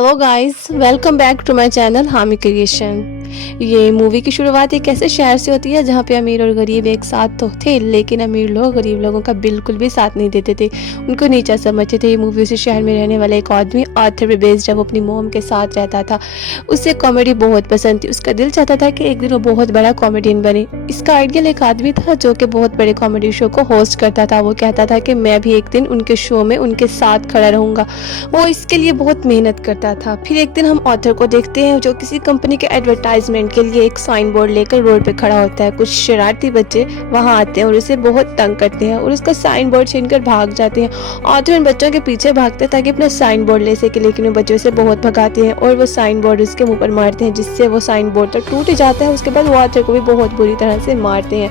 Hello guys, welcome back to my channel हामी creation. ये movie की शुरुआत एक ऐसे शहर से होती है जहाँ पे अमीर और गरीब एक साथ तो थे, लेकिन अमीर लोग गरीब लोगों का बिल्कुल भी साथ नहीं देते थे, उनको नीचा समझते थे। ये मूवी उसी शहर में रहने वाला एक आदमी आर्थर पे बेस्ड है। वो अपनी मोम के साथ रहता था। उसे कॉमेडी बहुत पसंद थी। उसका दिल चाहता था कि एक दिन वो बहुत बड़ा कॉमेडियन बने। इसका आइडियल एक आदमी था जो कि बहुत बड़े कॉमेडी शो को होस्ट करता था। वो कहता था कि मैं भी एक दिन उनके शो में उनके साथ खड़ा रहूँगा। वो इसके लिए बहुत मेहनत करता था। फिर एक दिन हम ऑथर को देखते हैं जो किसी कंपनी के एडवर्टाइजमेंट के लिए एक साइन बोर्ड लेकर रोड पे खड़ा होता है। कुछ शरारती बच्चे वहां आते हैं और उसे बहुत तंग करते हैं और उसका साइन बोर्ड छीनकर भाग जाते हैं। ऑथर उन बच्चों के पीछे भागते हैं ताकि अपना साइन बोर्ड ले सके, लेकिन वो बच्चों से बहुत भगाते हैं और वो साइन बोर्ड उसके मुंह पर मारते हैं, जिससे वो साइन बोर्ड तो टूट जाता है। उसके बाद वो ऑथर को भी बहुत बुरी तरह से मारते हैं।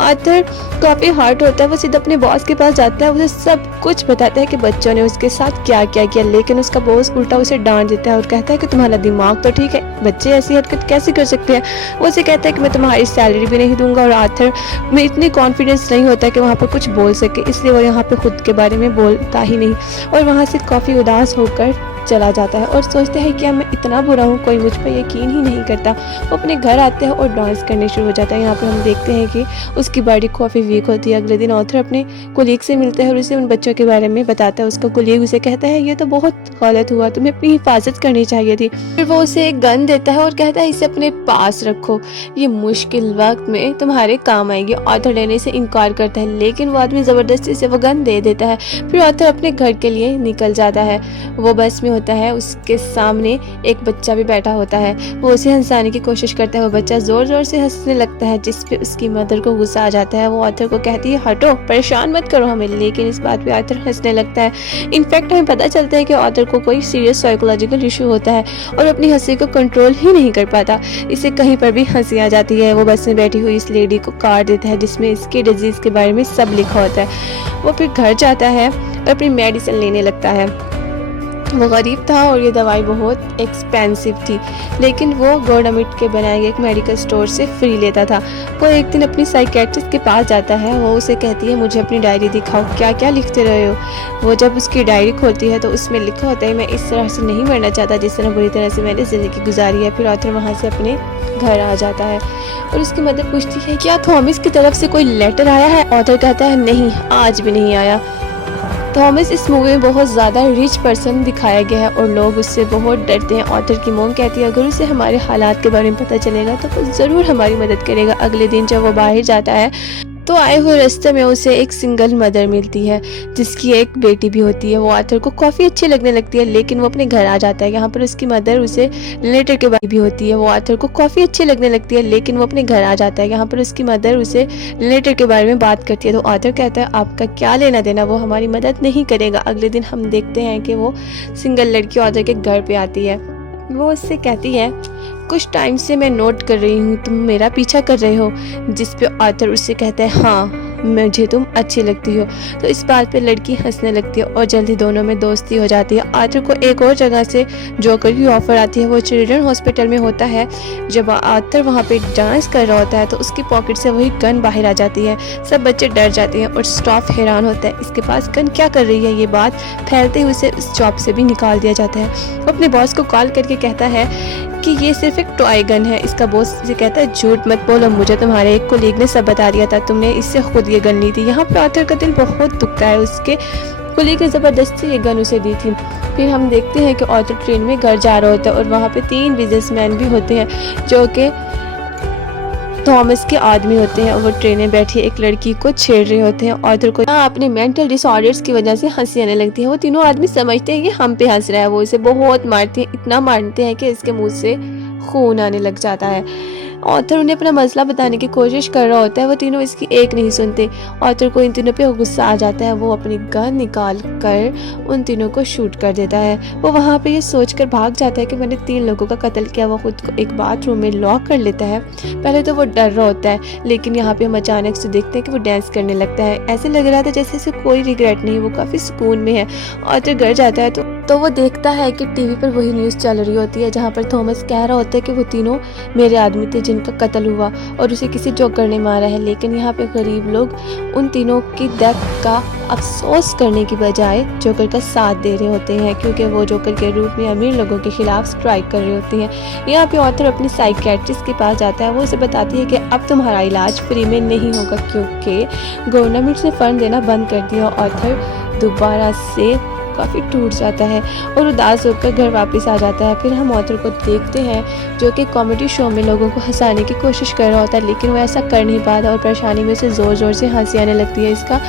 ऑथर काफी हर्ट होता है। वो सीधा अपने बॉस के पास जाता है, उसे सब कुछ बताता है कि बच्चों ने उसके साथ क्या क्या किया, लेकिन उसका बॉस उल्टा उसे डांट देता है और कहता है कि तुम्हारा दिमाग तो ठीक है, बच्चे ऐसी हरकत कैसे कर सकते हैं। वो उसे कहता है कि मैं तुम्हारी सैलरी भी नहीं दूंगा, और आर्थर में इतनी कॉन्फिडेंस नहीं होता कि वहाँ पर कुछ बोल सके, इसलिए वो यहाँ पे खुद के बारे में बोलता ही नहीं और वहाँ से काफ़ी उदास होकर चला जाता है और सोचते हैं कि अब मैं इतना बुरा हूँ, कोई मुझ पर यकीन ही नहीं करता। वो अपने घर आते हैं और डांस करने शुरू हो जाता है। यहाँ पर हम देखते हैं कि उसकी बॉडी काफ़ी वीक होती है। अगले दिन ऑथर अपने कोलीग से मिलता है और उसे उन बच्चों के बारे में बताता है। उसका कोलीग उसे कहता है ये तो बहुत गलत हुआ, तुम्हें अपनी हिफाजत करनी चाहिए थी। फिर वो उसे एक गन देता है और कहता है इसे अपने पास रखो, ये मुश्किल वक्त में तुम्हारे काम आएगी। ऑथर लेने से इनकार करता है, लेकिन वो आदमी ज़बरदस्ती से वो गन दे देता है। फिर ऑथर अपने घर के लिए निकल जाता है। वो बस में होता है, उसके सामने एक बच्चा भी बैठा होता है। वो उसे हंसाने की कोशिश करता है। वो बच्चा जोर जोर से हंसने लगता है, जिस पे उसकी मदर को गुस्सा आ जाता है। वो ऑथर को कहती है हटो, परेशान मत करो हमें, लेकिन इस बात पे ऑथर हंसने लगता है। इनफैक्ट हमें पता चलता है कि ऑथर को कोई सीरियस साइकोलॉजिकल इशू होता है और अपनी हंसी को कंट्रोल ही नहीं कर पाता। इसे कहीं पर भी हंसी आ जाती है। वो बस में बैठी हुई इस लेडी को काट देता है जिसमें इसके डिजीज के बारे में सब लिखा होता है। वो फिर घर जाता है और अपनी मेडिसिन लेने लगता है। वो गरीब था और ये दवाई बहुत एक्सपेंसिव थी, लेकिन वो गवर्नमेंट के बनाए गए एक मेडिकल स्टोर से फ्री लेता था। वो एक दिन अपनी साइकेट्रिस्ट के पास जाता है। वो उसे कहती है मुझे अपनी डायरी दिखाओ, क्या क्या लिखते रहे हो। वो जब उसकी डायरी खोलती है तो उसमें लिखा होता है मैं इस तरह से नहीं मरना चाहता जिस तरह बुरी तरह से मैंने ज़िंदगी गुजारी है। फिर ऑथर वहाँ से अपने घर आ जाता है और उसकी मदर पूछती है क्या थॉमस की तरफ से कोई लेटर आया है। ऑथर कहता है नहीं, आज भी नहीं आया। थॉमस इस मूवी में बहुत ज़्यादा रिच पर्सन दिखाया गया है और लोग उससे बहुत डरते हैं। ऑथर की मोम कहती है अगर उसे हमारे हालात के बारे में पता चलेगा तो वो ज़रूर हमारी मदद करेगा। अगले दिन जब वो बाहर जाता है तो आए हुए रास्ते में उसे एक सिंगल मदर मिलती है जिसकी एक बेटी भी होती है। वो आर्थर को काफ़ी अच्छी लगने लगती है, लेकिन वो अपने घर आ जाता है। यहाँ पर उसकी मदर उसे रिलेटेड के बारे में भी होती है। वो आर्थर को काफ़ी अच्छी लगने लगती है, लेकिन वो अपने घर आ जाता है। यहाँ पर उसकी मदर उसे रिलेटेड के बारे में बात करती है तो आर्थर कहता है आपका क्या लेना देना, वो हमारी मदद नहीं करेगा। अगले दिन हम देखते हैं कि वो सिंगल लड़की आर्थर के घर पर आती है। वो उससे कहती है कुछ टाइम से मैं नोट कर रही हूँ तुम मेरा पीछा कर रहे हो, जिस पे आर्थर उससे कहता है हाँ मुझे तुम अच्छी लगती हो। तो इस बात पे लड़की हंसने लगती है और जल्दी दोनों में दोस्ती हो जाती है। आर्थर को एक और जगह से जोकर की ऑफर आती है। वो चिल्ड्रन हॉस्पिटल में होता है। जब आर्थर वहाँ पे डांस कर रहा होता है तो उसकी पॉकेट से वही गन बाहर आ जाती है। सब बच्चे डर जाते हैं और स्टाफ हैरान होता है इसके पास गन क्या कर रही है। ये बात फैलते ही उसे उस जॉब से भी निकाल दिया जाता है। वो अपने बॉस को कॉल करके कहता है कि ये सिर्फ एक टॉय गन है। इसका बॉस से कहता है झूठ मत बोलो, मुझे तुम्हारे एक कोलीग ने सब बता दिया था, तुमने इससे खुद ये गन ली थी। यहाँ पे आर्थर का दिल बहुत दुखता है, उसके कोलीग ने ज़बरदस्ती ये गन उसे दी थी। फिर हम देखते हैं कि आर्थर ट्रेन में घर जा रहा होता है और वहाँ पे 3 बिजनेसमैन भी होते हैं जो कि थॉमस के आदमी होते हैं और वो ट्रेन में बैठी एक लड़की को छेड़ रहे होते हैं। आर्थर को अपने मेंटल डिसऑर्डर्स की वजह से हंसी आने लगती है। वो तीनों आदमी समझते हैं कि हम पे हंस रहा है। वो इसे बहुत मारते हैं, इतना मारते हैं कि इसके मुंह से खून आने लग जाता है। ऑथर उन्हें अपना मसला बताने की कोशिश कर रहा होता है। वो तीनों इसकी एक नहीं सुनते। ऑथर को इन तीनों पे गुस्सा आ जाता है। वो अपनी गन निकाल कर उन तीनों को शूट कर देता है। वो वहाँ पे ये सोचकर भाग जाता है कि मैंने 3 लोगों का कत्ल किया। वो खुद को एक बाथरूम में लॉक कर लेता है। पहले तो वो डर रहा होता है, लेकिन यहाँ पे हम अचानक से देखते हैं कि वो डांस करने लगता है। ऐसे लग रहा था जैसे इसे कोई रिग्रेट नहीं, वो काफ़ी सुकून में है। ऑथर घर जाता है तो वो देखता है कि टीवी पर वही न्यूज़ चल रही होती है जहाँ पर थॉमस कह रहा होता है कि वो तीनों मेरे आदमी थे जिनका कत्ल हुआ और उसे किसी जोकर ने मारा है। लेकिन यहाँ पे गरीब लोग उन तीनों की डेथ का अफसोस करने की बजाय जोकर का साथ दे रहे होते हैं, क्योंकि वो जोकर के रूप में अमीर लोगों के खिलाफ स्ट्राइक कर रही होती हैं। यहाँ पे ऑथर अपने साइकियाट्रिस्ट के पास जाता है। वो उसे बताती है कि अब तुम्हारा इलाज फ्री में नहीं होगा, क्योंकि गवर्नमेंट ने फ़ंड देना बंद कर दिया। ऑथर दोबारा से काफ़ी टूट जाता है और उदास होकर घर वापस आ जाता है। फिर हम ऑथर को देखते हैं जो कि कॉमेडी शो में लोगों को हंसाने की कोशिश कर रहा होता है, लेकिन वो ऐसा कर नहीं पाता और परेशानी में उसे ज़ोर ज़ोर से हंसी आने लगती है। इसका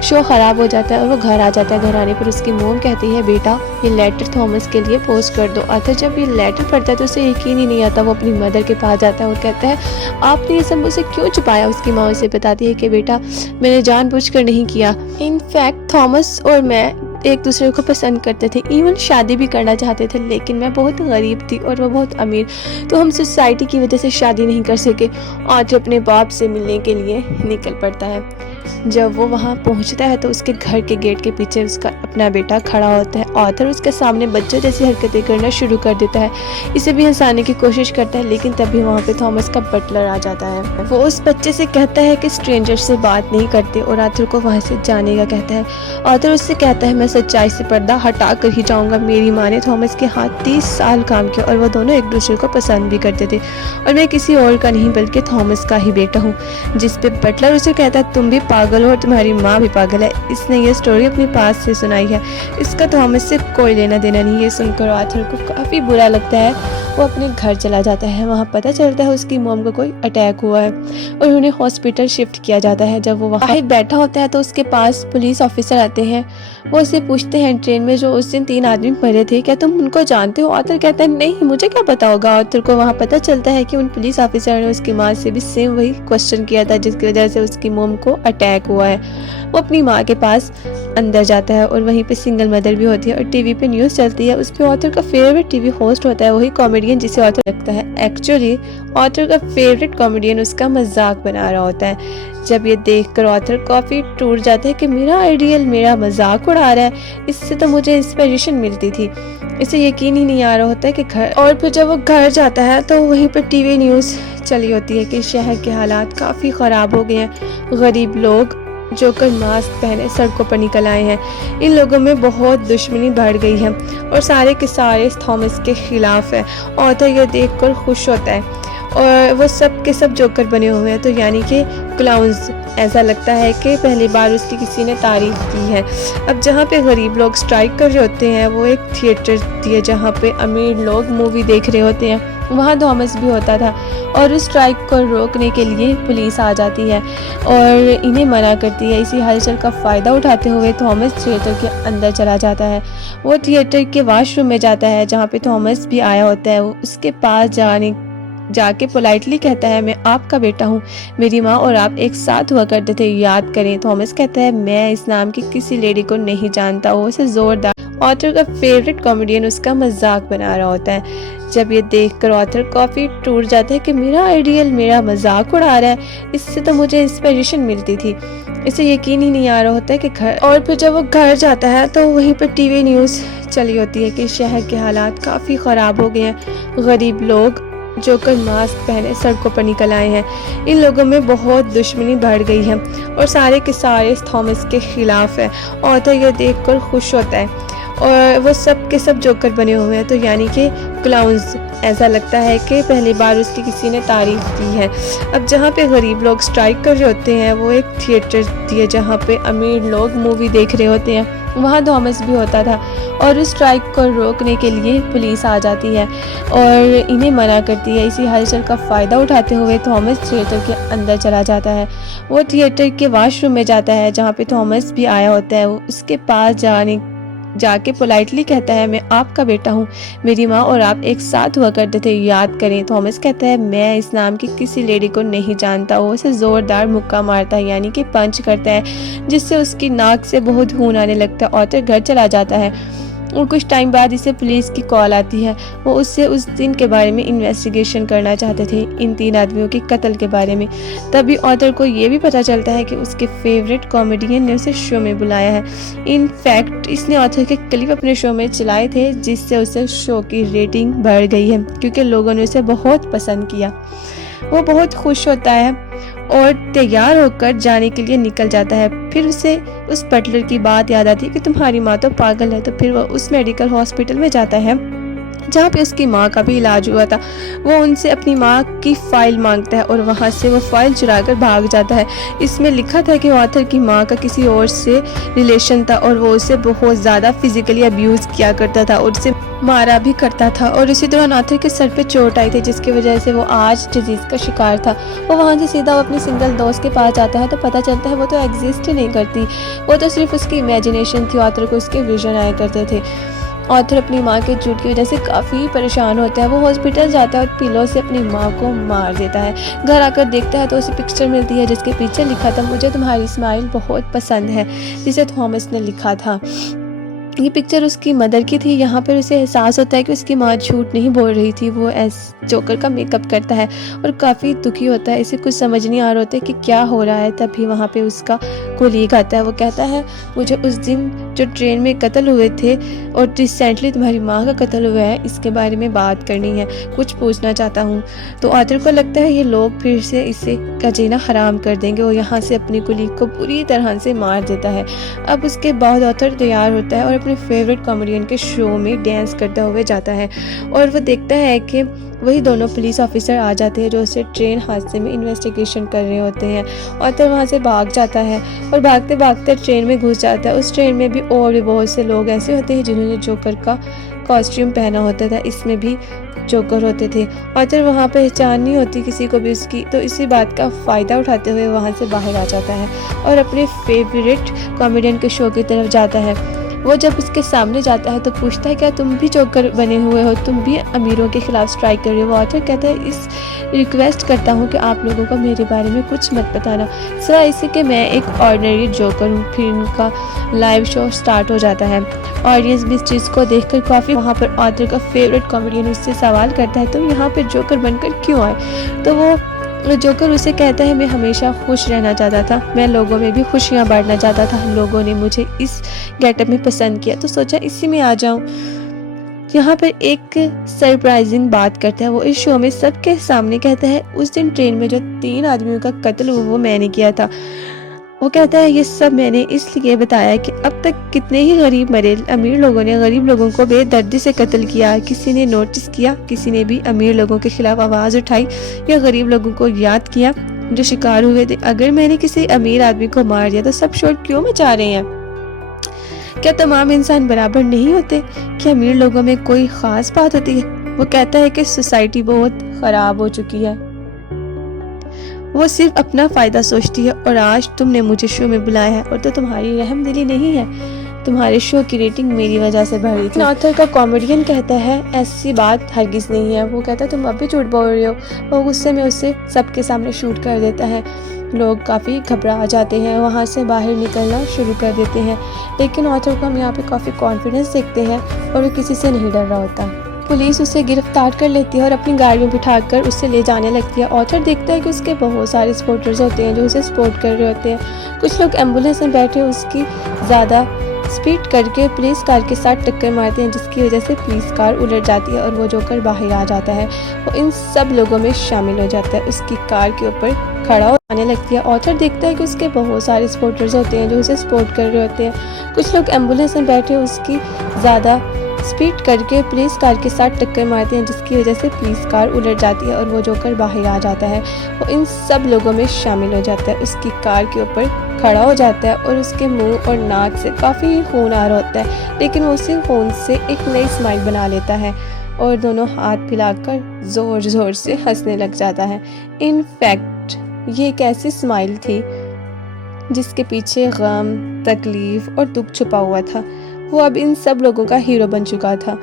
शो ख़राब हो जाता है और वो घर आ जाता है। घर आने पर उसकी मोम कहती है, बेटा ये लेटर थॉमस के लिए पोस्ट कर दो। ऑथर जब ये लेटर पढ़ता है तो उसे यकीन ही नहीं आता। वो अपनी मदर के पास जाता है और कहता है, आपने ये सब मुझसे क्यों छुपाया। उसकी माँ उसे बताती है कि बेटा मैंने जानबूझकर नहीं किया। इनफैक्ट थॉमस और मैं एक दूसरे को पसंद करते थे, इवन शादी भी करना चाहते थे, लेकिन मैं बहुत गरीब थी और वो बहुत अमीर, तो हम सोसाइटी की वजह से शादी नहीं कर सके। ऑथर अपने बाप से मिलने के लिए निकल पड़ता है। जब वो वहाँ पहुँचता है तो उसके घर के गेट के पीछे उसका अपना बेटा खड़ा होता है। ऑथर उसके सामने बच्चों जैसी हरकतें करना शुरू कर देता है, इसे भी हंसाने की कोशिश करता है, लेकिन तभी वहाँ पे थॉमस का बटलर आ जाता है। वो उस बच्चे से कहता है कि स्ट्रेंजर से बात नहीं करते और आर्थर को वहाँ से जाने का कहता है। आर्थर उससे कहता है, मैं सच्चाई से पर्दा हटा कर ही जाऊँगा। मेरी माँ ने थॉमस के हाथ 30 साल काम किया और वो दोनों एक दूसरे को पसंद भी करते थे और मैं किसी और का नहीं बल्कि थॉमस का ही बेटा हूँ। जिस पे बटलर उसे कहता है, तुम भी पागल हो और तुम्हारी माँ भी पागल है। इसने ये स्टोरी अपने पास से सुनाई है, इसका थॉमस से कोई लेना देना नहीं। ये सुनकर आर्थर को काफ़ी बुरा लगता है। वो अपने घर चला जाता है। वहाँ पता चलता है उसकी मॉम को कोई अटैक हुआ है और उन्हें हॉस्पिटल शिफ्ट किया जाता है। जब वो वहाँ बैठा होता है तो उसके पास पुलिस ऑफिसर आते हैं। वो उससे पूछते हैं, ट्रेन में जो उस दिन 3 आदमी मरे थे, क्या तुम उनको जानते हो। आर्थर कहता है, नहीं मुझे क्या पता होगा। आर्थर को वहाँ पता चलता है कि उन पुलिस ऑफिसर ने उसकी माँ से भी सेम वही क्वेश्चन किया था जिसकी वजह से उसकी मॉम को अटैक हुआ है। वो अपनी माँ के पास अंदर जाता है और वहीं पे सिंगल मदर भी होती है और टीवी पे न्यूज़ चलती है। उस पे ऑथर का फेवरेट टीवी होस्ट होता है वही कॉमेडियन जिसे ऑथर लगता है। एक्चुअली ऑथर का फेवरेट कॉमेडियन उसका मजाक बना रहा होता है। जब ये देखकर ऑथर काफ़ी टूट जाता है कि मेरा आइडियल मेरा मजाक उड़ा रहा है, इससे तो मुझे इंस्पिरेशन मिलती थी। इसे यकीन ही नहीं आ रहा होता है कि घर, और फिर जब वो घर जाता है तो वहीं पर टीवी न्यूज़ चली होती है कि शहर के हालात काफ़ी ख़राब हो गए हैं। गरीब लोग जोकर मास्क पहने सड़कों पर निकल आए हैं। इन लोगों में बहुत दुश्मनी बढ़ गई है और सारे के सारे थॉमस के खिलाफ है। ऑथर ये देखकर खुश होता है और वो सब के सब जोकर बने हुए हैं, तो यानी कि क्लाउन्स। ऐसा लगता है कि पहली बार उसकी किसी ने तारीफ की है। अब जहाँ पे गरीब लोग स्ट्राइक कर रहे होते हैं वो एक थिएटर दिए जहाँ पे अमीर लोग मूवी देख रहे होते हैं। वहाँ थॉमस भी होता था और उस स्ट्राइक को रोकने के लिए पुलिस आ जाती है और इन्हें मना करती है। इसी हलचल का फ़ायदा उठाते हुए थॉमस थिएटर के अंदर चला जाता है। वो थिएटर के वॉशरूम में जाता है जहाँ पे थॉमस भी आया होता है। वो उसके पास जाके पोलाइटली कहता है, मैं आपका बेटा हूँ, मेरी माँ और आप एक साथ हुआ करते थे, याद करें। थॉमस कहता है, मैं इस नाम की किसी लेडी को नहीं जानता। वो उसे जोरदार ऑथर का फेवरेट कॉमेडियन उसका मजाक बना रहा होता है। जब ये देखकर ऑथर काफ़ी टूट जाता है कि मेरा आइडियल मेरा मजाक उड़ा रहा है, इससे तो मुझे इंस्पिरेशन मिलती थी। इसे यकीन ही नहीं आ रहा होता है कि घर, और फिर जब वो घर जाता है तो वहीं पर टीवी न्यूज़ चली होती है कि शहर के हालात काफ़ी ख़राब हो गए हैं। गरीब लोग जोकर मास्क पहने सड़कों पर निकल आए हैं। इन लोगों में बहुत दुश्मनी बढ़ गई है और सारे के सारे थॉमस के खिलाफ है। ऑथर ये देखकर खुश होता है और वो सब के सब जोकर बने हुए हैं, तो यानी कि क्लाउन्स। ऐसा लगता है कि पहली बार उसकी किसी ने तारीफ की है। अब जहाँ पे गरीब लोग स्ट्राइक कर रहे होते हैं वो एक थिएटर दिए जहाँ पे अमीर लोग मूवी देख रहे होते हैं। वहाँ थॉमस भी होता था और उस स्ट्राइक को रोकने के लिए पुलिस आ जाती है और इन्हें मना करती है। इसी हलचल का फ़ायदा उठाते हुए थॉमस थिएटर के अंदर चला जाता है। वो थिएटर के वॉशरूम में जाता है जहाँ पे थॉमस भी आया होता है। वो उसके पास जाके पोलाइटली कहता है, मैं आपका बेटा हूँ, मेरी माँ और आप एक साथ हुआ करते थे, याद करें। थॉमस कहता है, मैं इस नाम की किसी लेडी को नहीं जानता। वो उसे ज़ोरदार मुक्का मारता है यानी कि पंच करता है जिससे उसकी नाक से बहुत खून आने लगता है। ऑथर घर चला जाता है और कुछ टाइम बाद इसे पुलिस की कॉल आती है। वो उससे उस दिन के बारे में इन्वेस्टिगेशन करना चाहते थे, इन 3 आदमियों के कत्ल के बारे में। तभी ऑथर को ये भी पता चलता है कि उसके फेवरेट कॉमेडियन ने उसे शो में बुलाया है। इनफैक्ट इसने ऑथर के क्लिप अपने शो में चलाए थे जिससे उसे शो की रेटिंग बढ़ गई है क्योंकि लोगों ने उसे बहुत पसंद किया। वो बहुत खुश होता है और तैयार होकर जाने के लिए निकल जाता है। फिर उसे उस बटलर की बात याद आती है कि तुम्हारी माँ तो पागल है। तो फिर वो उस मेडिकल हॉस्पिटल में जाता है जहाँ पे उसकी माँ का भी इलाज हुआ था। वो उनसे अपनी माँ की फ़ाइल मांगता है और वहाँ से वो फ़ाइल चुराकर भाग जाता है। इसमें लिखा था कि ऑथर की माँ का किसी और से रिलेशन था और वो उसे बहुत ज़्यादा फिजिकली अब्यूज़ किया करता था और उसे मारा भी करता था। और इसी दौरान आर्थर के सर पे चोट आई थी जिसकी वजह से वो आज डिजीज़ का शिकार था। वो वहाँ से सीधा अपने सिंगल दोस्त के पास जाता है तो पता चलता है वो तो एग्जिस्ट ही नहीं करती, वो तो सिर्फ उसकी इमेजिनेशन थी। आर्थर को उसके विजन आया करते थे। आर्थर अपनी माँ के झूठ की वजह से काफ़ी परेशान होता है। वो हॉस्पिटल जाता है और पिलो से अपनी माँ को मार देता है। घर आकर देखता है तो उसे पिक्चर मिलती है जिसके पीछे लिखा था मुझे तुम्हारी स्माइल बहुत पसंद है, जिसे थॉमस ने लिखा था। ये पिक्चर उसकी मदर की थी। यहाँ पर उसे एहसास होता है कि उसकी माँ झूठ नहीं बोल रही थी। वो जोकर का मेकअप करता है और काफ़ी दुखी होता है। इसे कुछ समझ नहीं आ रहा होता है कि क्या हो रहा है। तभी वहाँ पे उसका कोलीग आता है। वो कहता है मुझे उस दिन जो ट्रेन में कत्ल हुए थे और रिसेंटली तुम्हारी माँ का कत्ल हुआ है इसके बारे में बात करनी है, कुछ पूछना चाहता हूँ। तो आर्थर को लगता है ये लोग फिर से इसे का जीना हराम कर देंगे। वो यहाँ से अपनी कोलीग को पूरी तरह से मार देता है। अब उसके बाद आर्थर तैयार होता है और अपने फेवरेट कॉमेडियन के शो में डांस करता हुए जाता है और वो देखता है कि वही दोनों पुलिस ऑफिसर आ जाते हैं जो उसे ट्रेन हादसे में इन्वेस्टिगेशन कर रहे होते हैं। आर्थर वहाँ से भाग जाता है और भागते भागते ट्रेन में घुस जाता है। उस ट्रेन में भी और भी बहुत से लोग ऐसे होते हैं जिन्होंने जोकर का कॉस्ट्यूम पहना होता था। इसमें भी जोकर होते थे। आर्थर वहाँ पहचान नहीं होती किसी को भी उसकी, तो इसी बात का फ़ायदा उठाते हुए वहाँ से बाहर आ जाता है और अपने फेवरेट कॉमेडियन के शो की तरफ जाता है। वो जब उसके सामने जाता है तो पूछता है क्या तुम भी जोकर बने हुए हो, तुम भी अमीरों के खिलाफ स्ट्राइक कर रहे हो। आर्थर कहता है इस रिक्वेस्ट करता हूँ कि आप लोगों को मेरे बारे में कुछ मत बताना, सिवाय इसी कि मैं एक ऑर्डिनरी जोकर हूँ। फिर उनका लाइव शो स्टार्ट हो जाता है। ऑडियंस भी इस चीज़ को देखकर काफ़ी वहाँ पर आर्थर का फेवरेट कॉमेडियन उससे सवाल करता है तुम यहाँ पर जोकर बनकर क्यों आए। तो वो जोकर उसे कहता है मैं हमेशा खुश रहना चाहता था, मैं लोगों में भी खुशियाँ बांटना चाहता था। लोगों ने मुझे इस गेटअप में पसंद किया तो सोचा इसी में आ जाऊं। यहाँ पर एक सरप्राइजिंग बात करता है। वो इस शो में सबके सामने कहता है उस दिन ट्रेन में जो 3 आदमियों का कत्ल हुआ वो मैंने किया था। वो कहता है ये सब मैंने इसलिए बताया कि अब तक कितने ही गरीब मरे, अमीर लोगों ने गरीब लोगों को बेदर्दी से कत्ल किया। किसी ने नोटिस किया, किसी ने भी अमीर लोगों के खिलाफ आवाज़ उठाई या गरीब लोगों को याद किया जो शिकार हुए थे। अगर मैंने किसी अमीर आदमी को मार दिया तो सब शोर क्यों मचा रहे हैं? क्या तमाम इंसान बराबर नहीं होते? क्या अमीर लोगों में कोई ख़ास बात होती है? वो कहता है कि सोसाइटी बहुत ख़राब हो चुकी है, वो सिर्फ अपना फ़ायदा सोचती है और आज तुमने मुझे शो में बुलाया है और तो तुम्हारी रहमदिली नहीं है। तुम्हारे शो की रेटिंग मेरी वजह से बढ़ी थी। आर्थर का कॉमेडियन कहता है ऐसी बात हरगिज़ नहीं है। वो कहता है तुम अब भी झूठ बोल रहे हो। वो गुस्से में उसे सबके सामने शूट कर देता है। लोग काफ़ी घबरा जाते हैं, वहाँ से बाहर निकलना शुरू कर देते हैं। लेकिन आर्थर को हम यहाँ पे काफ़ी कॉन्फिडेंस देखते हैं और वो किसी से नहीं डर रहा होता। पुलिस उसे गिरफ्तार कर लेती है और अपनी गाड़ी में बिठाकर उससे ले जाने लगती है। आर्थर देखता है कि उसके बहुत सारे सपोर्टर्स होते हैं जो उसे सपोर्ट कर रहे होते हैं। कुछ लोग एम्बुलेंस में बैठे उसकी ज़्यादा स्पीड करके पुलिस कार के साथ टक्कर मारते हैं जिसकी वजह से पुलिस कार उलट जाती है और वो जोकर बाहर आ जाता है। वो इन सब लोगों में शामिल हो जाता है, उसकी कार के ऊपर खड़ा हो जाने लगती है। आर्थर देखता है कि उसके बहुत सारे सपोर्टर्स होते हैं जो उसे सपोर्ट कर रहे होते हैं। कुछ लोग एम्बुलेंस में बैठे उसकी ज़्यादा स्पीड करके पुलिस कार के साथ टक्कर मारते हैं जिसकी वजह से पुलिस कार उलट जाती है और वो जोकर बाहर आ जाता है। वो इन सब लोगों में शामिल हो जाता है, उसकी कार के ऊपर खड़ा हो जाता है और उसके मुंह और नाक से काफ़ी खून आ रहा होता है। लेकिन वो उसी खून से एक नई स्माइल बना लेता है और दोनों हाथ फैलाकर ज़ोर ज़ोर से हंसने लग जाता है। इनफैक्ट ये एक ऐसी स्माइल थी जिसके पीछे गम, तकलीफ़ और दुख छुपा हुआ था। वो अब इन सब लोगों का हीरो बन चुका था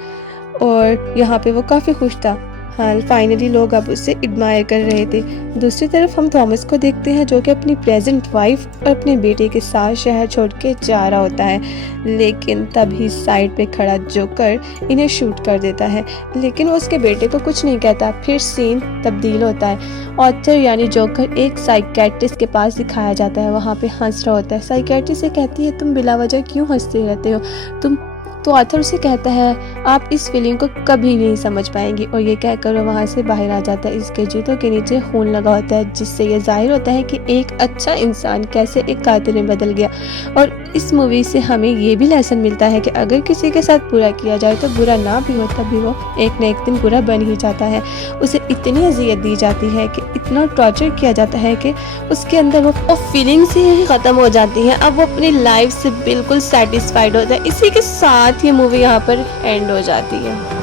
और यहाँ पे वो काफ़ी खुश था। हाँ, फाइनली लोग अब उससे एडमायर कर रहे थे। दूसरी तरफ हम थॉमस को देखते हैं जो कि अपनी प्रेजेंट वाइफ और अपने बेटे के साथ शहर छोड़ के जा रहा होता है। लेकिन तभी साइड पे खड़ा जोकर इन्हें शूट कर देता है, लेकिन वो उसके बेटे को कुछ नहीं कहता। फिर सीन तब्दील होता है। आर्थर यानी जोकर एक साइकियाट्रिस्ट के पास दिखाया जाता है, वहाँ पे हंस रहा होता है। साइकियाट्रिस्ट से कहती है तुम बिला वजह क्यों हंसते रहते हो, तुम तो ऑथर उसे कहता है आप इस फीलिंग को कभी नहीं समझ पाएंगी, और ये कहकर वो वहाँ से बाहर आ जाता है। इसके जूतों के नीचे खून लगा होता है, जिससे ये जाहिर होता है कि एक अच्छा इंसान कैसे एक कातिल में बदल गया। और इस मूवी से हमें ये भी लेसन मिलता है कि अगर किसी के साथ बुरा किया जाए तो बुरा ना भी हो तब भी वो एक न एक दिन बुरा बन ही जाता है। उसे इतनी अजियत दी जाती है कि इतना टॉर्चर किया जाता है कि उसके अंदर वो फीलिंग्स ही ख़त्म हो जाती हैं। अब वो अपनी लाइफ से बिल्कुल सेटिस्फाइड होता है। इसी के साथ ये मूवी यहाँ पर एंड हो जाती है।